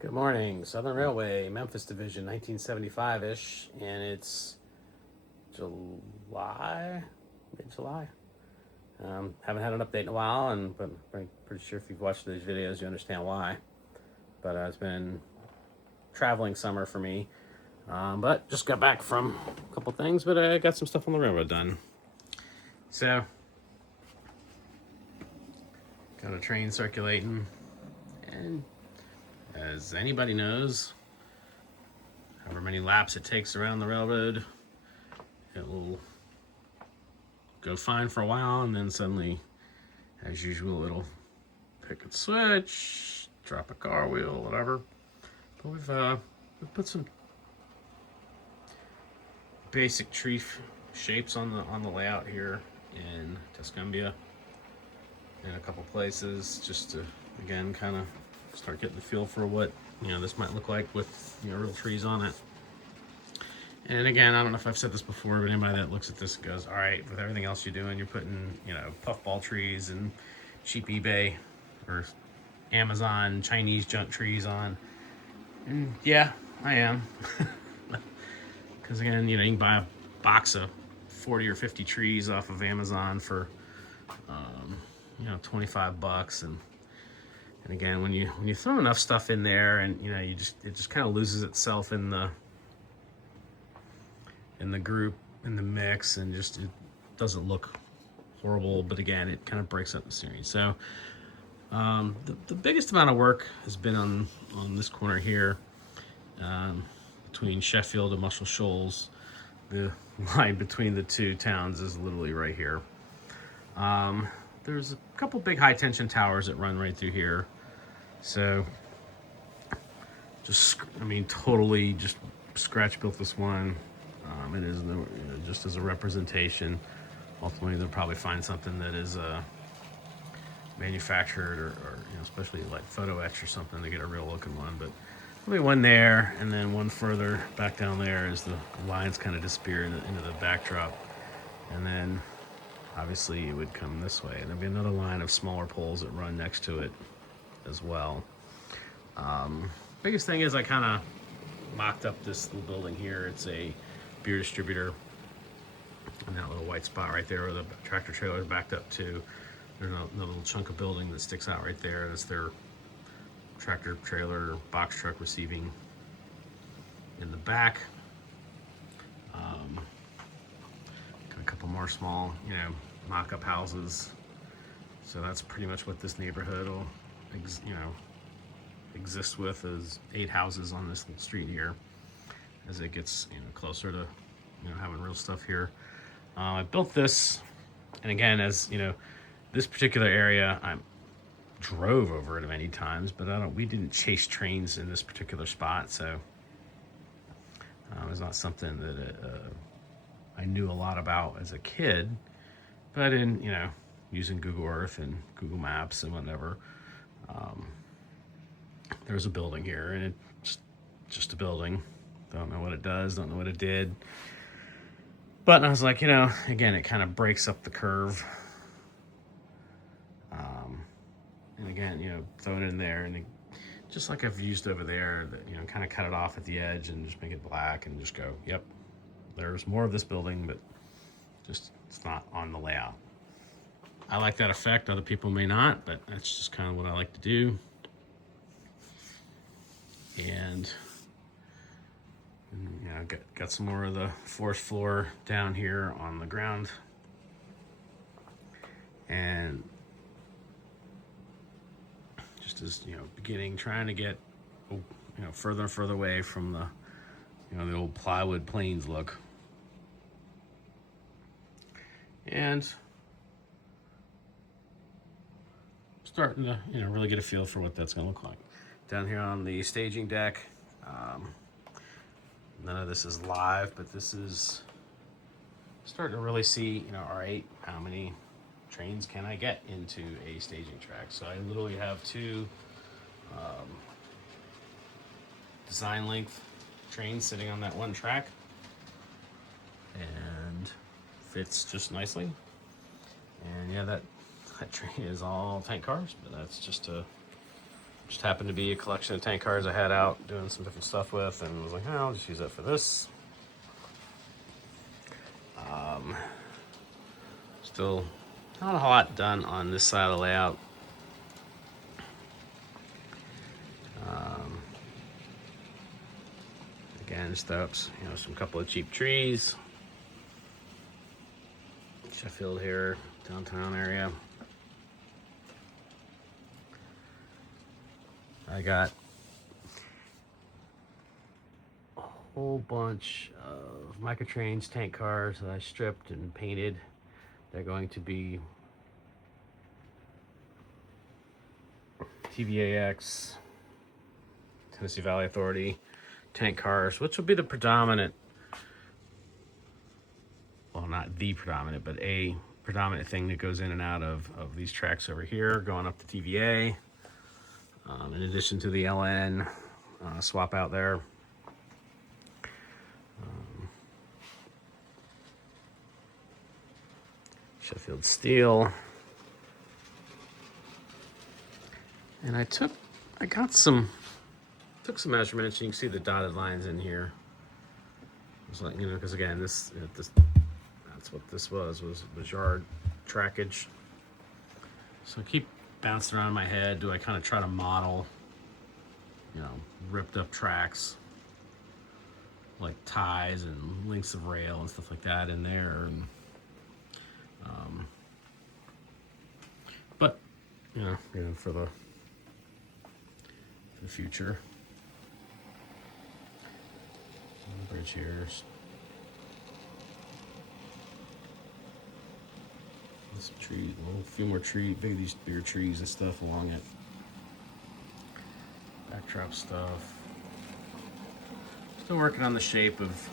Good morning. Southern Railway, Memphis Division, 1975-ish, and it's July, mid-July. Haven't had an update in a while, but I'm pretty sure if you've watched these videos, you understand why. But it's been traveling summer for me. But just got back from a couple things, but I got some stuff on the railroad done. So, got a train circulating, and as anybody knows, however many laps it takes around the railroad, it will go fine for a while, and then suddenly, as usual, it'll pick its switch, drop a car wheel, whatever. But we've put some basic tree shapes on the layout here in Tuscumbia in a couple places, just to again kind of start getting the feel for what this might look like with real trees on it. And again, I don't know if I've said this before, but anybody that looks at this goes, all right, with everything else you're doing, you're putting puffball trees and cheap eBay or Amazon Chinese junk trees on. And yeah, I am. Because again, you can buy a box of 40 or 50 trees off of Amazon for 25 bucks, and again, when you throw enough stuff in there, and it just kind of loses itself in the group, in the mix, and just it doesn't look horrible, but again, it kind of breaks up the scenery. So the biggest amount of work has been on this corner here, between Sheffield and Muscle Shoals. The line between the two towns is literally right here. There's a couple big high tension towers that run right through here. So totally just scratch built this one. It is just as a representation. Ultimately, they'll probably find something that is manufactured or especially like photo etch or something to get a real looking one. But there'll be one there, and then one further back down there as the lines kind of disappear into the backdrop. And then obviously it would come this way, and there'll be another line of smaller poles that run next to it as well. Biggest thing is I kind of mocked up this little building here. It's a beer distributor, and that little white spot right there where the tractor trailer is backed up to, there's a little chunk of building that sticks out right there. That's their tractor trailer box truck receiving in the back. Got a couple more small mock-up houses. So that's pretty much what this neighborhood will exist with, is 8 houses on this little street here as it gets closer to having real stuff here. I built this, and again, as this particular area, I drove over it many times, but we didn't chase trains in this particular spot, so it's not something that I knew a lot about as a kid. But in using Google Earth and Google Maps and whatever, there's a building here, and it's just a building. Don't know what it does, don't know what it did. But I was like, again, it kind of breaks up the curve. And again, throwing it in there, and just like I've used over there, that kind of cut it off at the edge and just make it black and just go, yep, there's more of this building, but just it's not on the layout. I like that effect. Other people may not, but that's just kind of what I like to do. And got some more of the forest floor down here on the ground, and just as beginning, trying to get further and further away from the the old plywood plains look, and starting to really get a feel for what that's going to look like. Down here on the staging deck, none of this is live, but this is starting to really see, all right, how many trains can I get into a staging track? So I literally have 2 design length trains sitting on that one track, and fits just nicely. And yeah, that train is all tank cars, but that's just to Just happened to be a collection of tank cars I had out doing some different stuff with, and I was like, oh, I'll just use that for this. Still not a lot done on this side of the layout. Again, just ups, some couple of cheap trees. Sheffield here, downtown area. I got a whole bunch of microtrains, tank cars that I stripped and painted. They're going to be TVAX, Tennessee Valley Authority tank cars, which will be the predominant, well, not the predominant, but a predominant thing that goes in and out of these tracks over here, going up to TVA. In addition to the LN swap out there. Sheffield steel. And I took some measurements. You can see the dotted lines in here. It's like, because again, this that's what this was yard trackage. So I keep bouncing around in my head. Do I kind of try to model, ripped up tracks, like ties and lengths of rail and stuff like that in there, and but for the future. Bridge here. This tree, a few more trees, these bigger trees and stuff along it. Backdrop stuff. Still working on the shape of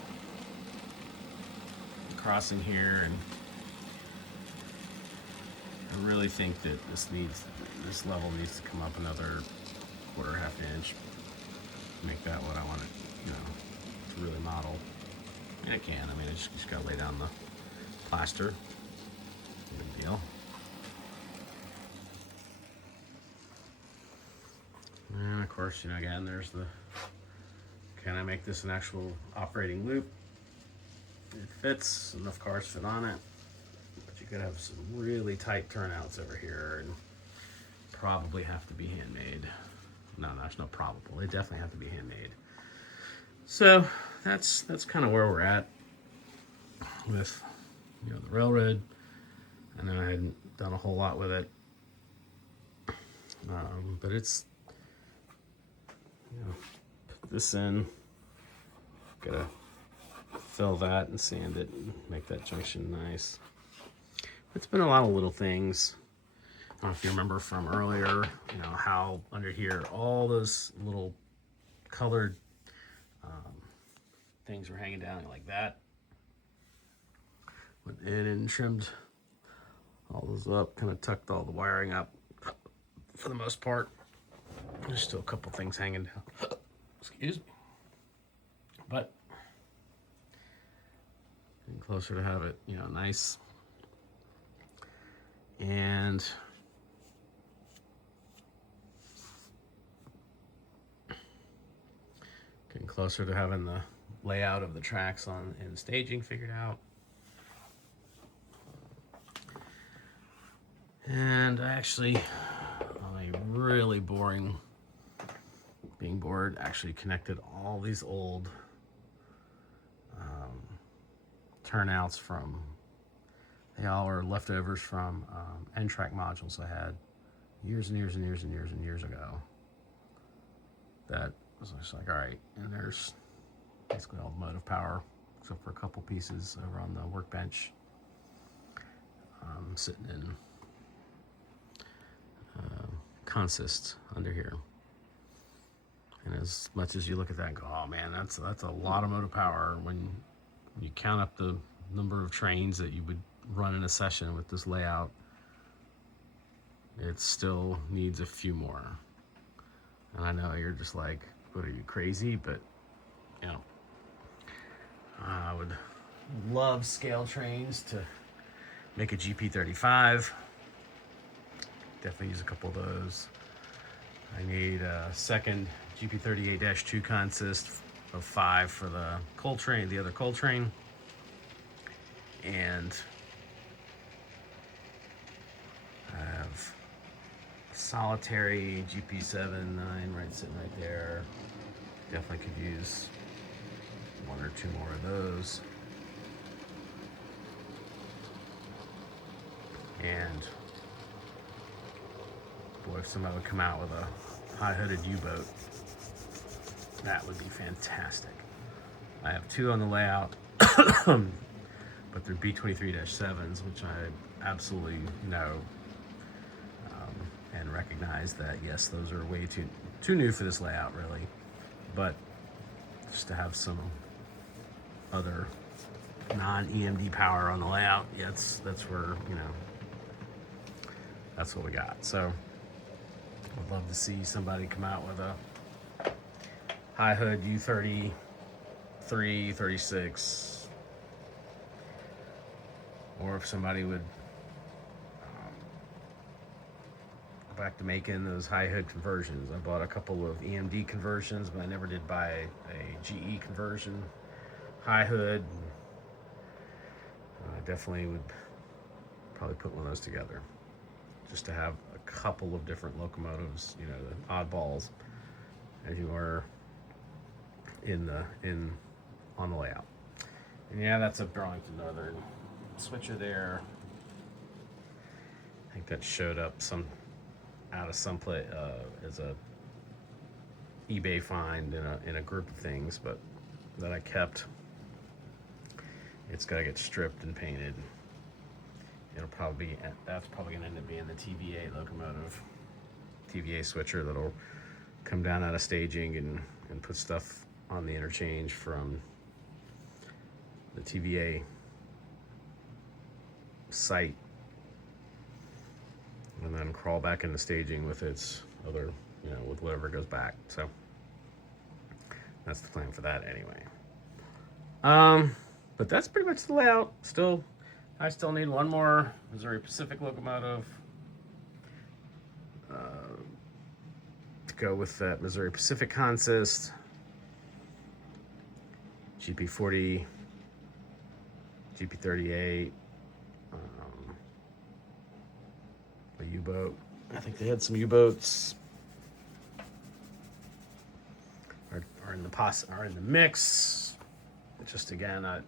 the crossing here, and I really think that this level needs to come up another quarter, half inch. Make that what I want it, to really model. And it can. I just gotta lay down the plaster. Big deal. And of course, again, there's the, can I make this an actual operating loop? It fits, enough cars fit on it, but you could have some really tight turnouts over here and probably have to be handmade. No, there's no probable. They definitely have to be handmade. So that's kind of where we're at with the railroad. I know I hadn't done a whole lot with it, but it's put this in. Gotta fill that and sand it and make that junction nice. It's been a lot of little things. I don't know if you remember from earlier, how under here all those little colored things were hanging down like that. Went in and trimmed all those up, kind of tucked all the wiring up for the most part. There's still a couple things hanging down. Excuse me. But getting closer to have it, nice. And getting closer to having the layout of the tracks and staging figured out. And actually, really being bored, actually connected all these old turnouts from, they all are leftovers from N-track modules I had years and years and years and years and years ago. That was just like, all right, and there's basically all the motive power, except for a couple pieces over on the workbench, sitting in consist under here. And as much as you look at that and go, oh man, that's a lot of motive power, when you count up the number of trains that you would run in a session with this layout, it still needs a few more. And I know you're just like, what are you, crazy? But I would love scale trains to make a GP35. Definitely use a couple of those. I need a second GP38-2 consist of 5 for the Coltrane, the other Coltrane. And I have solitary GP7-9 sitting right there. Definitely could use 1 or 2 more of those. And boy, if somebody would come out with a high-hooded U-boat, that would be fantastic. I have 2 on the layout, but they're B-23-7s, which I absolutely know and recognize that, yes, those are way too new for this layout, really. But just to have some other non-EMD power on the layout, yeah, that's where, you know, that's what we got. So I'd love to see somebody come out with a high hood U-33, 36, or if somebody would go back to making those high hood conversions. I bought a couple of EMD conversions, but I never did buy a GE conversion high hood. I definitely would probably put one of those together, just to have a couple of different locomotives, you know, the oddballs, as you are on the layout. And yeah, that's a Burlington Northern switcher there. I think that showed up out of some place as a eBay find in a group of things, but that I kept. It's got to get stripped and painted. That's probably going to end up being the TVA locomotive, TVA switcher that'll come down out of staging and put stuff on the interchange from the TVA site, and then crawl back into staging with its other, you know, with whatever goes back. So that's the plan for that anyway. But that's pretty much the layout. I still need one more Missouri Pacific locomotive to go with that Missouri Pacific consist. GP40, GP38, a U-boat. I think they had some U-boats are in the mix. Just again, I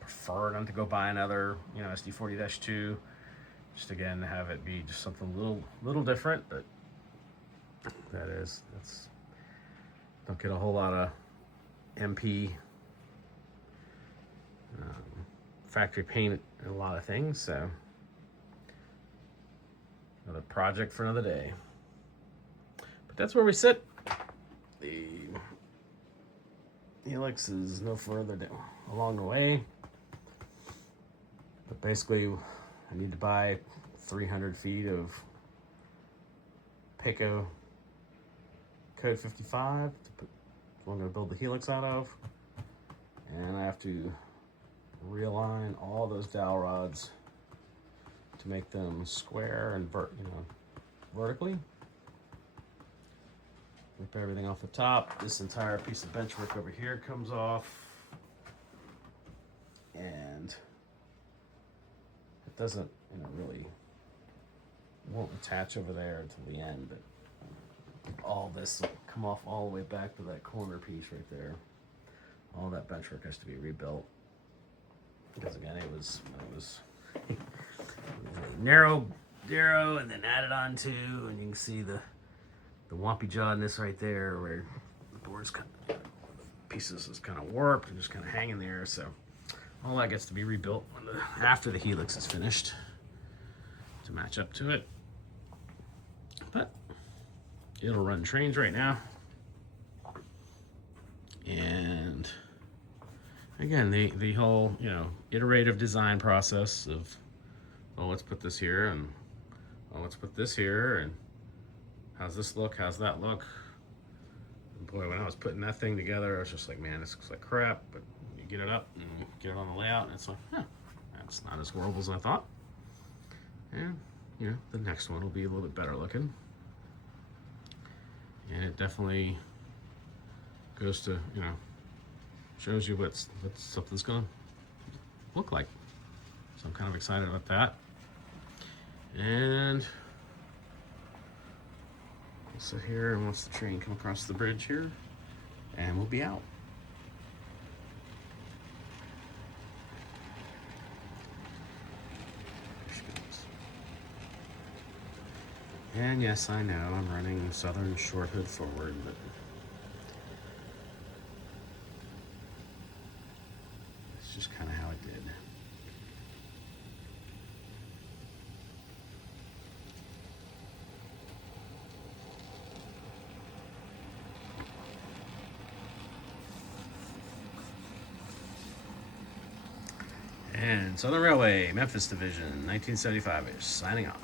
prefer not to go buy another, you know, SD40-2. Just again, have it be just something little different, but that's don't get a whole lot of MP factory paint and a lot of things, so another project for another day. But that's where we sit. The helix is no further down along the way, but basically I need to buy 300 feet of Peco Code 55 to put what I'm going to build the helix out of, and I have to realign all those dowel rods to make them square and vertically. Rip everything off the top. This entire piece of benchwork over here comes off, and it doesn't, really won't attach over there until the end, but all this will come off all the way back to that corner piece right there. All that benchwork has to be rebuilt, because again, it was a narrow, and then added on to, and you can see the wompy jawedness right there, where the board's the pieces is kind of warped and just kind of hanging there. So all that gets to be rebuilt after the helix is finished to match up to it. But it'll run trains right now. And again, the whole, iterative design process of, oh, let's put this here, and oh, let's put this here, and how's this look? How's that look? And boy, when I was putting that thing together, I was just like, man, this looks like crap. But you get it up and get it on the layout, and it's like, that's not as horrible as I thought. And, the next one will be a little bit better looking. it definitely goes to, you know, shows you what something's gonna look like. So I'm kind of excited about that. And we'll sit here and watch the train come across the bridge here, and we'll be out. And yes, I know I'm running Southern short hood forward, but it's just kind of how it did. And Southern Railway, Memphis Division, 1975 is signing off.